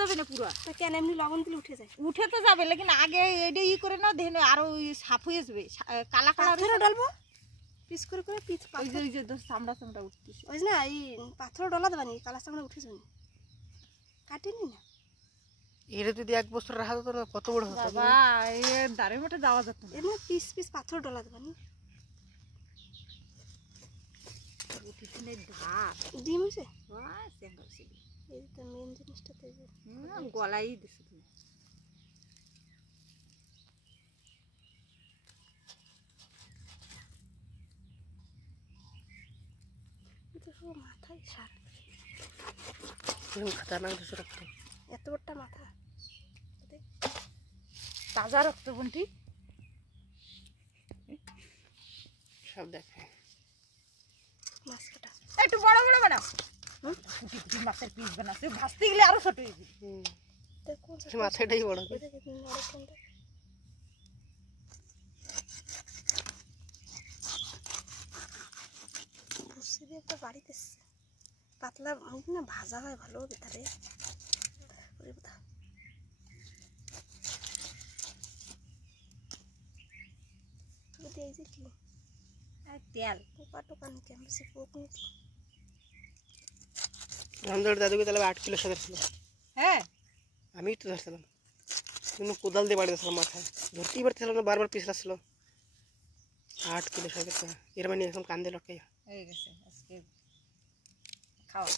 যাবে না পুরো। তো কেন এমনি লবণ দিলে উঠে যায়? উঠে তো যাবে, লেকিন আগে এটা ই করে না দেন আরো সাফ হয়ে যাবে, কালা কালা পাথরও ডালবো পিস করে করে পিস ওই যে ওই যে চামড়া চামড়া উঠতেছে। ওই না এই পাথর ডলা দেবানি কালা চামড়া উঠে যাবে, কাটেনি না। এটা যদি 1 বছর রাখা যেত না কত বড় হতো বাবা এর দাঁড়ে মোটে যাওয়া যেত না। এমনি পিস পিস পাথর ডলা দেবানি। পিছনে ধাপ ডিম হয়েছে এই তো মেন জিনিসটা তো গলাই দিছে তুমি। এটা সব মাথায় সার খতরনাক দোষ রক্ত, এত বড়টা মাথা তাজা রক্ত বন্টি সব দেখে। মাছ কাটা একটু বড় বড় বানাও, কুটি কুটি মাছের পিস বানাচ্ছে, ভাজতে গেলে আরো ছোট হয়ে যাবে। মাথাটাই বড়। একটা বাড়িতে পাতলা না ভাজা হয় ভালো ভিতরে এই যে কি তেল পোকা টোকা নিতে বেশি পোক নিতে। রামদার দাদুকে তাহলে 8 কিলো সাদা ছিল। হ্যাঁ আমি তো ধরছিলাম, কিন্তু কোদাল দিয়ে বাড়ি দিয়েছিলাম মাথায়, ধরতেই পারছিলাম না, বারবার পিছলাচ্ছিল। 8 কিলো সাদা এর মানে এখন কান্দে লটকাই হয়ে গেছে আজকে খাওয়া।